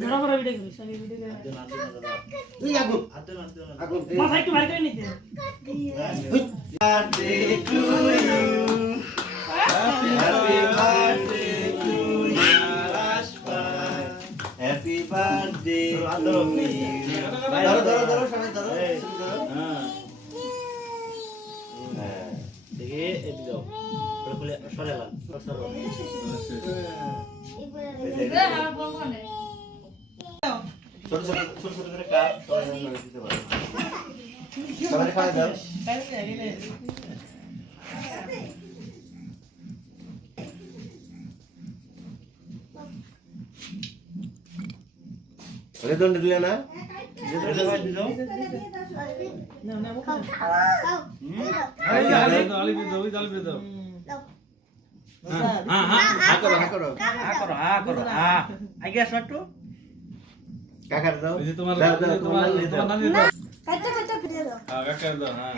ধরা করে ভিডিও করিস আমি ভিডিও করে তুই আগুন আগুন মাথা একটু বাইরে করে নিতে birthday to you happy birthday to you Rajpal happy birthday to you ধরো সবাই ধরো হ্যাঁ দেখে এই দাও খুলে সরে লাল সরো এগুলা আমার বলবো না ছোট করে কাপ সবাই মিলে দিতে পারো সবাই খাওয়া দাও ওরে দন্ড দিলে না যেটা ভাই দিও না না বল আলি দিয়ে দাও হা করো আগে আসো একটু কাকার দাও এই যে তোমার দাও, তোমার তোমার নানি দাও। নানি দাও কাটা কাটা ফেলে দাও কাকা দাও হ্যাঁ